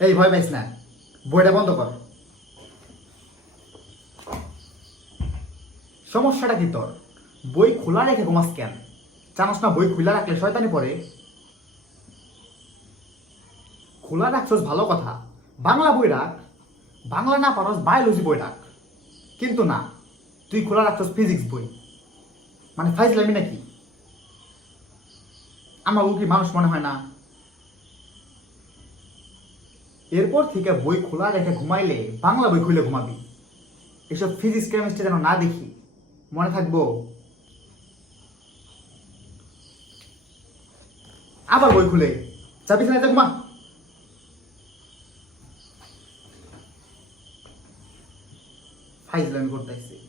এই ভয় পাইস না, বইটা বন্ধ কর। সমস্যাটা কি তোর? বই খোলা রেখে ঘুমাস কেন? জানোস না বই খোলা রাখলে শয়তানি পড়ে? খোলা রাখছস ভালো কথা, বাংলা বই রাখ। বাংলা না পারস বায়োলজি বই রাখ। কিন্তু না, তুই খোলা রাখছস ফিজিক্স বই। মানে ফাইজলামি নাকি? আমার কি মানুষ মনে হয় না? এরপর থেকে বই খোলা রেখে ঘুমাইলে বাংলা বই খুলে ঘুমাবি। এসব ফিজিক্স কেমিস্ট্রি যেন না দেখি, মনে থাকবো। আবার বই খুলে চাবি না, ঘুমা। ফাইজলামি করতেছি।